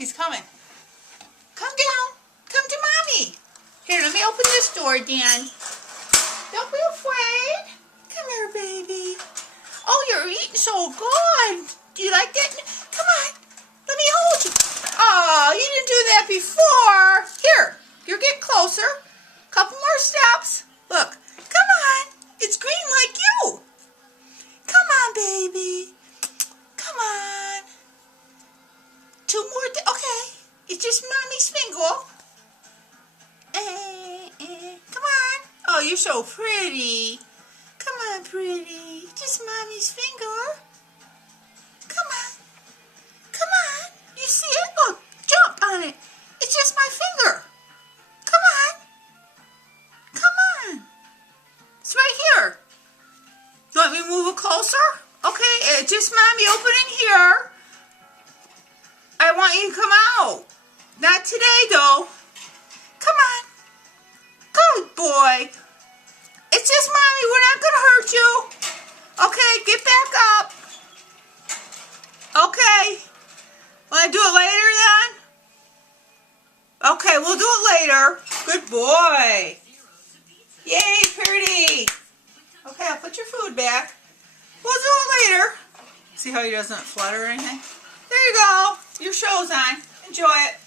he's coming. Come down. Come to Mommy. Here, let me open this door, Dan. Don't be afraid. Come here, baby. Oh, you're eating so good. Do you like that? Come on. Let me hold you. Oh, you didn't do that before. Here, you're getting closer. Couple more steps. Look. Come on. It's green like you. Come on, baby. Come on. Two more. Okay. It's just Mommy's finger. Come on. Oh, you're so pretty. Come on, pretty. Just Mommy's finger. Come on. Come on. You see it? Look. Jump on it. It's just my finger. Come on. Come on. It's right here. You want me to move it closer? Okay, just Mommy, open in here. I want you to come out. Not today, though. Come on. Good boy. It's just Mommy. We're not going to hurt you. Okay, get back up. Okay. Want to do it later, then? Okay, we'll do it later. Good boy. Yay, pretty. Okay, I'll put your food back. We'll do it later. See how he doesn't flutter or anything? There you go. Your show's on. Enjoy it.